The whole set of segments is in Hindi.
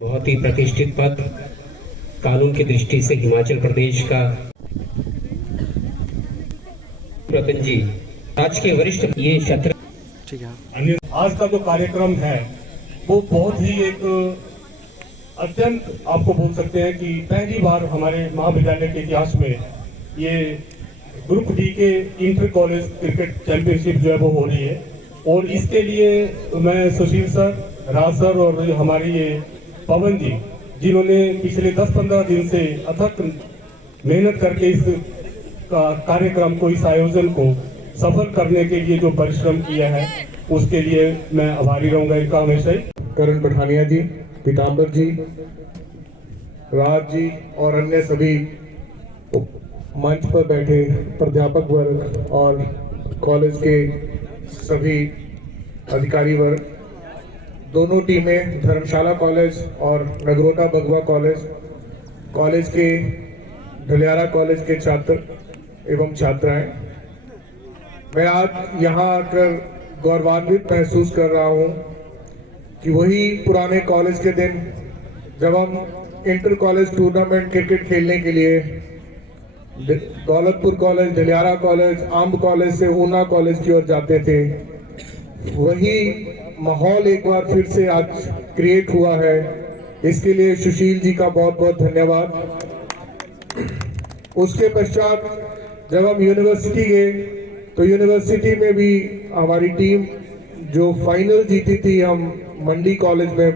बहुत ही प्रतिष्ठित पद कानून की दृष्टि से हिमाचल प्रदेश का रतन जी आज के वरिष्ठ ये छत्र। ठीक है। आज का जो कार्यक्रम है वो बहुत ही एक अत्यंत आपको बोल सकते हैं कि पहली बार हमारे महाविद्यालय के इतिहास में ये ग्रुप डी के इंटर कॉलेज क्रिकेट चैंपियनशिप जो है वो हो रही है। और इसके लिए मैं सुशील सर, राज सर और हमारे ये पवन जी, जिन्होंने पिछले 10-15 दिन से अथक मेहनत करके इस कार्यक्रम को, इस आयोजन को सफल करने के लिए जो परिश्रम किया है, उसके लिए मैं आभारी रहूंगा इनका हमेशा ही। करण पठानिया जी, पीताम्बर जी, राज जी और अन्य सभी मंच पर बैठे प्राध्यापक वर्ग और कॉलेज के सभी अधिकारी वर्ग, दोनों टीमें धर्मशाला कॉलेज और नगरोटा बगवा कॉलेज के ढलियारा कॉलेज के छात्र एवं छात्राएं, मैं आज यहाँ आकर गौरवान्वित महसूस कर रहा हूँ कि वही पुराने कॉलेज के दिन जब हम इंटर कॉलेज टूर्नामेंट क्रिकेट खेलने के लिए Daulatpur college, Dhaliara college, Amb college से ऊना कॉलेज की ओर जाते थे, वही माहौल एक बार फिर से आज क्रिएट हुआ है। इसके लिए सुशील जी का बहुत बहुत धन्यवाद। उसके पश्चात जब हम यूनिवर्सिटी गए तो यूनिवर्सिटी में भी हमारी टीम जो फाइनल जीती थी हम मंडी कॉलेज में,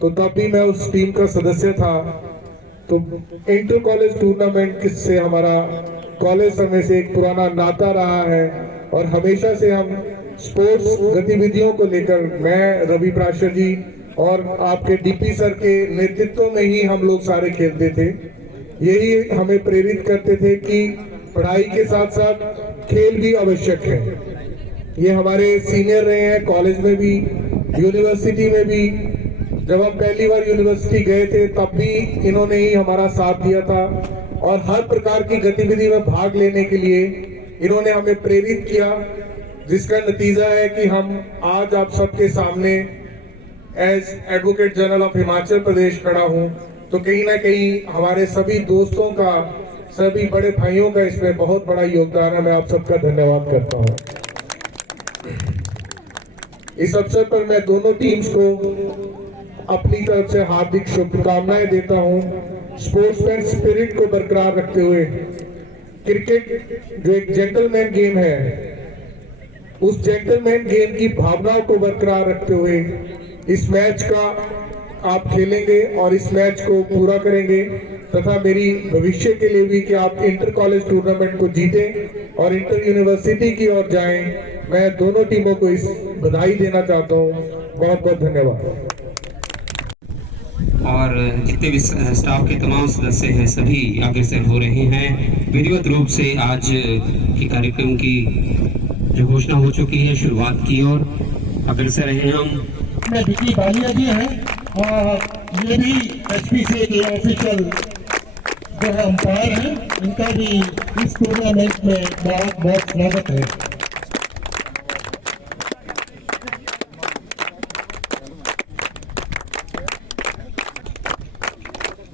तो तब भी मैं उस टीम का सदस्य था। तो इंटर कॉलेज टूर्नामेंट से हमारा कॉलेज समय से एक पुराना नाता रहा है और हमेशा से हम स्पोर्ट्स गतिविधियों को लेकर, मैं, रवि प्राशर जी और आपके डीपी सर के नेतृत्व में ही हम लोग सारे खेलते थे। यही हमें प्रेरित करते थे कि पढ़ाई के साथ साथ खेल भी आवश्यक है। ये हमारे सीनियर रहे हैं कॉलेज में भी, यूनिवर्सिटी में भी। जब हम पहली बार यूनिवर्सिटी गए थे तब भी इन्होंने ही हमारा साथ दिया था और हर प्रकार की गतिविधि में भाग लेने के लिए इन्होंने हमें प्रेरित किया, जिसका नतीजा है कि हम आज आप सबके सामने as advocate general of Himachal Pradesh खड़ा हूं। तो कहीं ना कहीं हमारे सभी दोस्तों का, सभी बड़े भाइयों का इसमें बहुत बड़ा योगदान है। मैं आप सबका धन्यवाद करता हूं। इस अवसर पर मैं दोनों टीम्स को अपनी तरफ से हार्दिक शुभकामनाएं देता हूं। स्पोर्ट्समैन स्पिरिट को बरकरार रखते हुए क्रिकेट जो एक जेंटलमैन गेम है, उस जेंटलमैन गेम की भावनाओं को बरकरार रखते हुए इस मैच का आप खेलेंगे और इस मैच को पूरा करेंगे, तथा मेरी भविष्य के लिए भी कि आप इंटर कॉलेज टूर्नामेंट को जीतें और इंटर यूनिवर्सिटी की ओर जाएं। मैं दोनों टीमों को इस बधाई देना चाहता हूं। बहुत बहुत धन्यवाद। और जितने भी स्टाफ के तमाम सदस्य हैं सभी अग्रसर हो रहे हैं। विधिवत रूप से आज के कार्यक्रम की जो घोषणा हो चुकी है, शुरुआत की और अग्रसर रहे हम विकी बालिया जी हैं और ये भी एचपी से के ऑफिशियल जो अंपायर हैं, इनका भी इस टूर्नामेंट में बहुत बहुत स्वागत है।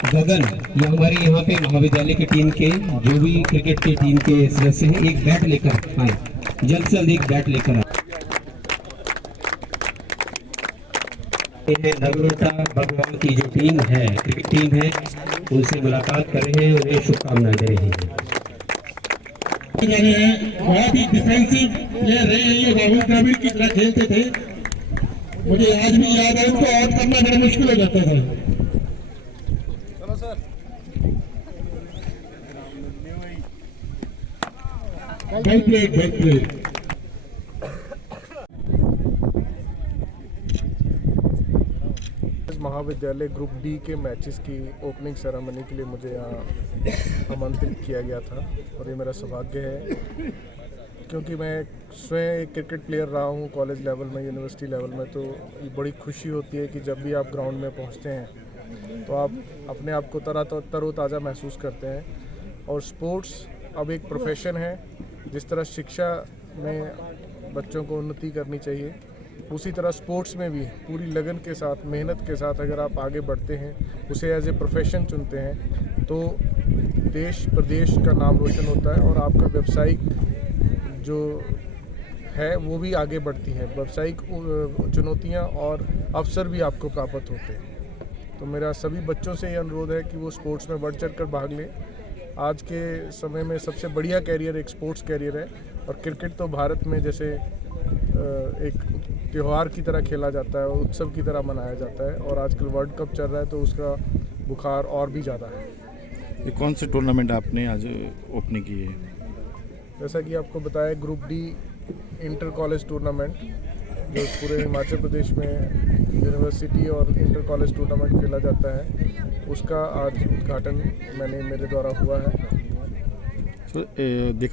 गगन, ये हमारी यहाँ पे महाविद्यालय की टीम के जो भी क्रिकेट की टीम के सदस्य हैं, एक बैट लेकर आए, जल्द से जल्द एक बैट लेकर आए। नगरोटा भगवान की जो टीम है, क्रिकेट टीम है, उनसे मुलाकात कर रहे हैं, उन्हें शुभकामनाएं दे रहे हैं। बहुत ही डिफेंसिव प्लेयर रहे हैं, ये राहुल द्रविड़ की तरह खेलते थे। मुझे आज भी याद है, उनको आउट करना बड़ा मुश्किल हो जाता था। Well played, well played. महाविद्यालय ग्रुप डी के मैचेस की ओपनिंग सेरेमनी के लिए मुझे यहाँ आमंत्रित किया गया था और ये मेरा सौभाग्य है, क्योंकि मैं स्वयं एक क्रिकेट प्लेयर रहा हूँ कॉलेज लेवल में, यूनिवर्सिटी लेवल में। तो ये बड़ी खुशी होती है कि जब भी आप ग्राउंड में पहुँचते हैं तो आप अपने आप को तरोताज़ा महसूस करते हैं। और स्पोर्ट्स अब एक प्रोफेशन है। जिस तरह शिक्षा में बच्चों को उन्नति करनी चाहिए, उसी तरह स्पोर्ट्स में भी पूरी लगन के साथ, मेहनत के साथ अगर आप आगे बढ़ते हैं, उसे एज ए प्रोफेशन चुनते हैं, तो देश प्रदेश का नाम रोशन होता है और आपका व्यावसायिक जो है वो भी आगे बढ़ती है। व्यावसायिक चुनौतियां और अवसर भी आपको प्राप्त होते हैं। तो मेरा सभी बच्चों से ये अनुरोध है कि वो स्पोर्ट्स में बढ़ चढ़ कर भाग लें। आज के समय में सबसे बढ़िया कैरियर एक स्पोर्ट्स कैरियर है और क्रिकेट तो भारत में जैसे एक त्यौहार की तरह खेला जाता है, उत्सव की तरह मनाया जाता है और आजकल वर्ल्ड कप चल रहा है तो उसका बुखार और भी ज़्यादा है। ये कौन से टूर्नामेंट आपने आज ओपनिंग की है? जैसा कि आपको बताया, group D inter college tournament जो पूरे हिमाचल प्रदेश में यूनिवर्सिटी और इंटर कॉलेज टूर्नामेंट खेला जाता है, उसका आज उद्घाटन मेरे द्वारा हुआ है। तो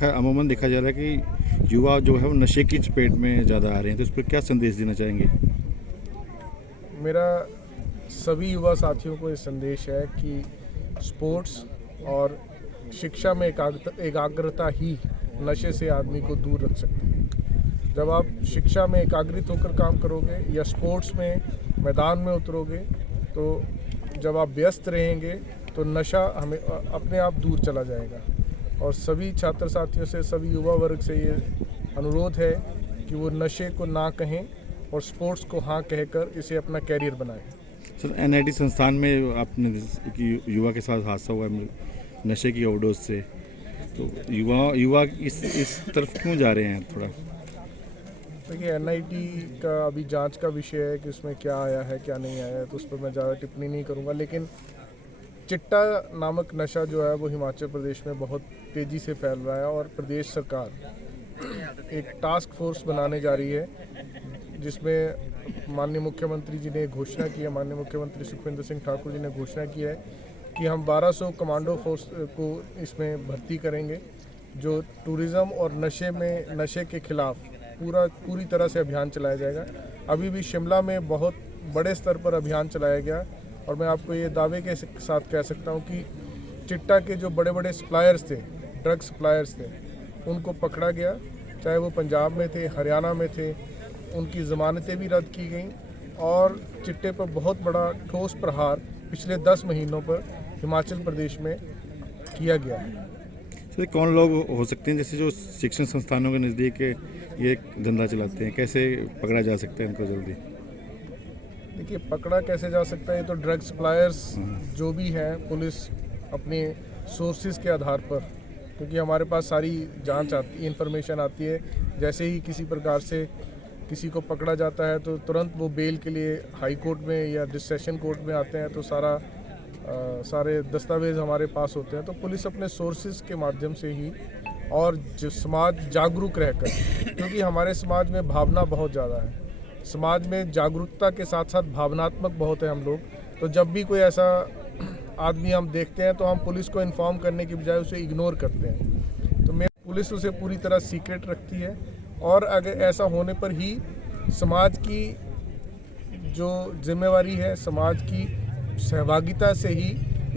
अमूमन देखा जा रहा है कि युवा जो है वो नशे की चपेट में ज़्यादा आ रहे हैं, तो उस पर क्या संदेश देना चाहेंगे? मेरा सभी युवा साथियों को ये संदेश है कि स्पोर्ट्स और शिक्षा में एकाग्रता ही नशे से आदमी को दूर रख सकती है। जब आप शिक्षा में एकाग्रित होकर काम करोगे या स्पोर्ट्स में मैदान में उतरोगे, तो जब आप व्यस्त रहेंगे तो नशा हमें अपने आप दूर चला जाएगा। और सभी छात्र साथियों से, सभी युवा वर्ग से ये अनुरोध है कि वो नशे को ना कहें और स्पोर्ट्स को हाँ कहकर इसे अपना कैरियर बनाएं। सर, NIT संस्थान में आपने कि युवा के साथ हादसा हुआ है नशे की ओवरडोज से, तो युवा इस तरफ क्यों जा रहे हैं? थोड़ा देखिए, NIT का अभी जांच का विषय है कि उसमें क्या आया है क्या नहीं आया है, तो उस पर मैं ज़्यादा टिप्पणी नहीं करूँगा। लेकिन चिट्टा नामक नशा जो है वो हिमाचल प्रदेश में बहुत तेज़ी से फैल रहा है और प्रदेश सरकार एक टास्क फोर्स बनाने जा रही है, जिसमें माननीय मुख्यमंत्री जी ने घोषणा की है, माननीय मुख्यमंत्री सुखविंदर सिंह ठाकुर जी ने घोषणा की है कि हम 1200 कमांडो फोर्स को इसमें भर्ती करेंगे, जो टूरिज़्म और नशे के खिलाफ पूरी तरह से अभियान चलाया जाएगा। अभी भी शिमला में बहुत बड़े स्तर पर अभियान चलाया गया और मैं आपको ये दावे के साथ कह सकता हूँ कि चिट्टा के जो बड़े बड़े सप्लायर्स थे, ड्रग सप्लायर्स थे, उनको पकड़ा गया, चाहे वो पंजाब में थे, हरियाणा में थे, उनकी ज़मानतें भी रद्द की गई और चिट्टे पर बहुत बड़ा ठोस प्रहार पिछले 10 महीनों पर हिमाचल प्रदेश में किया गया है। सर, कौन लोग हो सकते हैं जैसे जो शिक्षण संस्थानों के नज़दीक ये धंधा चलाते हैं, कैसे पकड़ा जा सकता है इनको जल्दी? देखिए, पकड़ा कैसे जा सकता है, तो ड्रग सप्लायर्स जो भी हैं, पुलिस अपने सोर्सेज के आधार पर, क्योंकि हमारे पास सारी जांच आती, इन्फॉर्मेशन आती है, जैसे ही किसी प्रकार से किसी को पकड़ा जाता है तो तुरंत वो बेल के लिए हाई कोर्ट में या सेशन कोर्ट में आते हैं, तो सारे दस्तावेज हमारे पास होते हैं। तो पुलिस अपने सोर्सेज के माध्यम से ही और जो समाज जागरूक रहकर, क्योंकि हमारे समाज में भावना बहुत ज़्यादा है, समाज में जागरूकता के साथ साथ भावनात्मक बहुत है हम लोग, तो जब भी कोई ऐसा आदमी हम देखते हैं तो हम पुलिस को इन्फॉर्म करने की बजाय उसे इग्नोर करते हैं। तो पुलिस उसे पूरी तरह सीक्रेट रखती है और अगर ऐसा होने पर ही समाज की जो जिम्मेवारी है, समाज की सहभागिता से ही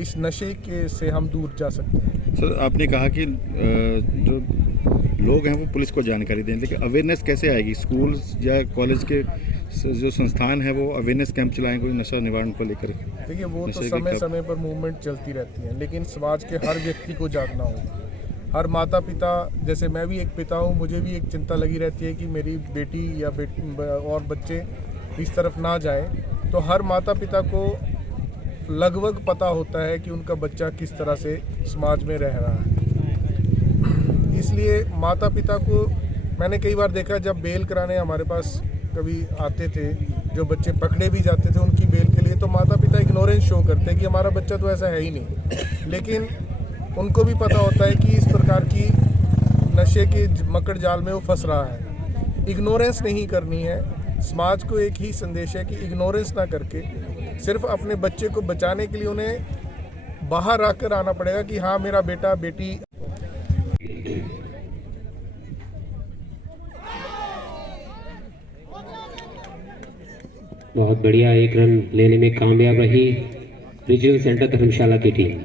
इस नशे के से हम दूर जा सकते हैं। सर, आपने कहा कि जो लोग हैं वो पुलिस को जानकारी दें, लेकिन अवेयरनेस कैसे आएगी? स्कूल या कॉलेज के जो संस्थान है वो अवेयरनेस कैंप चलाएं कोई नशा निवारण को लेकर? देखिए, वो तो समय समय पर मूवमेंट चलती रहती है, लेकिन समाज के हर व्यक्ति को जागना होगा। हर माता पिता, जैसे मैं भी एक पिता हूँ, मुझे भी एक चिंता लगी रहती है कि मेरी बेटी या और बच्चे इस तरफ ना जाएं, तो हर माता पिता को लगभग पता होता है कि उनका बच्चा किस तरह से समाज में रह रहा है। इसलिए माता पिता को मैंने कई बार देखा, जब बेल कराने हमारे पास कभी आते थे, जो बच्चे पकड़े भी जाते थे उनकी बेल के लिए, तो माता पिता इग्नोरेंस शो करते कि हमारा बच्चा तो ऐसा है ही नहीं। लेकिन उनको भी पता होता है कि इस प्रकार की नशे के मकड़ जाल में वो फंस रहा है। इग्नोरेंस नहीं करनी है। समाज को एक ही संदेश है कि इग्नोरेंस ना करके सिर्फ अपने बच्चे को बचाने के लिए उन्हें बाहर आकर आना पड़ेगा कि हाँ, मेरा बेटा बेटी। बहुत बढ़िया, एक रन लेने में कामयाब रही रीजनल सेंटर धर्मशाला की टीम।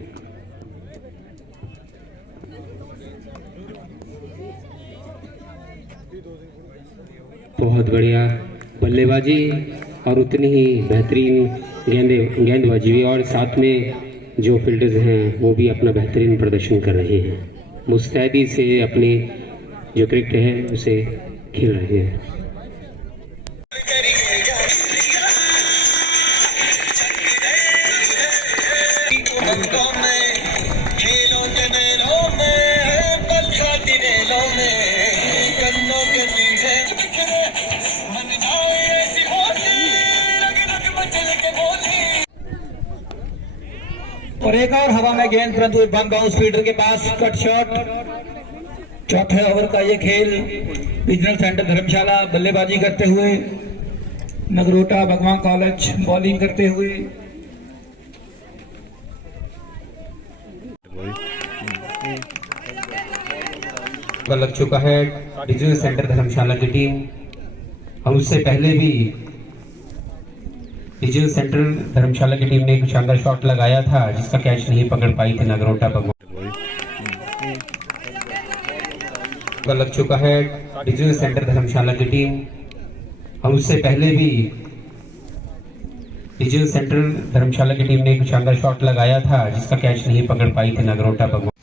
बहुत बढ़िया, बल्लेबाजी और उतनी ही बेहतरीन गेंदबाजी भी, और साथ में जो फील्डर्स हैं वो भी अपना बेहतरीन प्रदर्शन कर रहे हैं, मुस्तैदी से अपनी जो क्रिकेट है उसे खेल रहे हैं। और एक और हवा में गेंद परंतु बम बाउंस फील्डर के पास कट शॉट। चौथे ओवर का ये खेल रीजनल सेंटर धर्मशाला बल्लेबाजी करते हुए, नगरोटा भगवान कॉलेज बॉलिंग करते हुए। लग चुका है रीजनल सेंटर धर्मशाला की टीम, और उससे पहले भी रीजनल सेंटर धर्मशाला की टीम ने एक शानदार शॉट लगाया था जिसका कैच नहीं पकड़ पाई थी नगरोटा भगवान। लग चुका है रीजनल सेंटर धर्मशाला की टीम, और उससे पहले भी रीजनल सेंटर धर्मशाला की टीम ने एक शानदार शॉट लगाया था जिसका कैच नहीं पकड़ पाई थी नगरोटा भगवान।